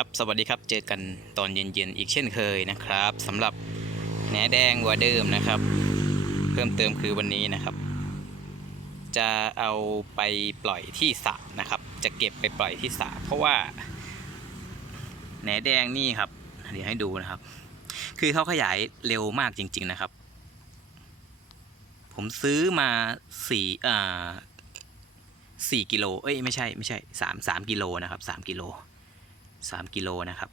ครับสวัสดีครับเจอกันตอนเย็นๆอีกเช่นเคยนะครับสำหรับแหนแดงวัวเดิมนะครับ เพิ่มเติมคือวันนี้นะครับ จะเอาไปปล่อยที่สระนะครับ จะเก็บไปปล่อยที่สระเพราะว่าแหนแดงนี่ครับ เดี๋ยวให้ดูนะครับ คือเขาขยายเร็วมากจริง ๆนะครับ ผมซื้อมาสี่อ่าสี่กิโลเอ้ยไม่ใช่ไม่ใช่สามสามกิโลนะครับสามกิโล สามกิโลนะครับ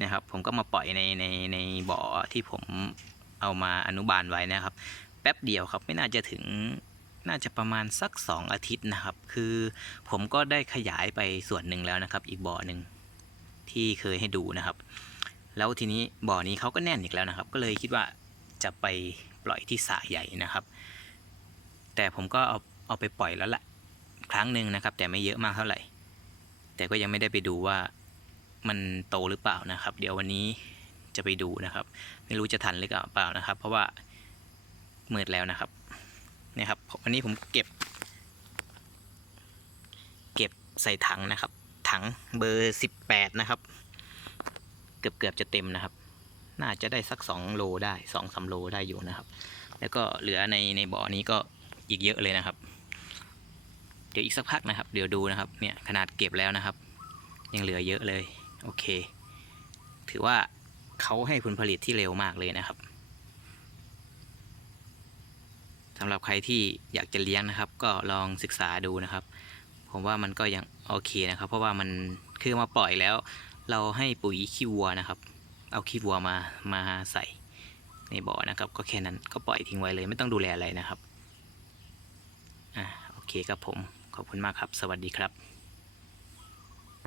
นี่ยครับ ผมก็มาปล่อยในในในบ่อที่ผมเอามาอนุบาลไว้นะครับ แป๊บเดียวครับไม่น่าจะถึงน่าจะประมาณสักสองอาทิตย์นะครับ คือผมก็ได้ขยายไปส่วนหนึ่งแล้วนะครับ อีกบ่อหนึ่งที่เคยให้ดูนะครับ แล้วทีนี้บ่อนี้เขาก็แน่นอีกแล้วนะครับ ก็เลยคิดว่าจะไปปล่อยที่สระใหญ่นะครับ แต่ผมก็เอาเอาไปปล่อยแล้วแหละครั้งหนึ่งนะครับ แต่ไม่เยอะมากเท่าไหร่ แต่ก็ยังไม่ได้ไปดูว่า มันโตหรือเปล่านะครับ เดี๋ยววันนี้จะไปดูนะครับ ไม่รู้จะทันหรือเปล่านะครับ เพราะว่ามืดแล้วนะครับนี่ครับวันนี้ผมเก็บ เก็บใส่ถังนะครับ ถังเบอร์สิบแปดนะครับ เกือบเกือบจะเต็มนะครับ น่าจะได้สักสองโลได้สองสาโลได้อยู่นะครับ แล้วก็เหลือในในบ่อนี้ก็อีกเยอะเลยนะครับ เดี๋ยวอีกสักพักนะครับ เดี๋ยวดูนะครับ เนี่ยขนาดเก็บแล้วนะครับ ยังเหลือเยอะเลย โอเค ถือว่าเขาให้ผลผลิตที่เร็วมากเลยนะครับสำหรับใครที่อยากจะเลี้ยงนะครับ ก็ลองศึกษาดูนะครับ ผมว่ามันก็ยังโอเคนะครับ เพราะว่ามันคือมาปล่อยแล้ว เราให้ปุ๋ยขี้วัวนะครับ เอาขี้วัวมามาใส่ในบ่อนะครับ ก็แค่นั้นก็ปล่อยทิ้งไว้เลย ไม่ต้องดูแลอะไรนะครับอ่าโอเคครับผมขอบคุณมากครับ สวัสดีครับ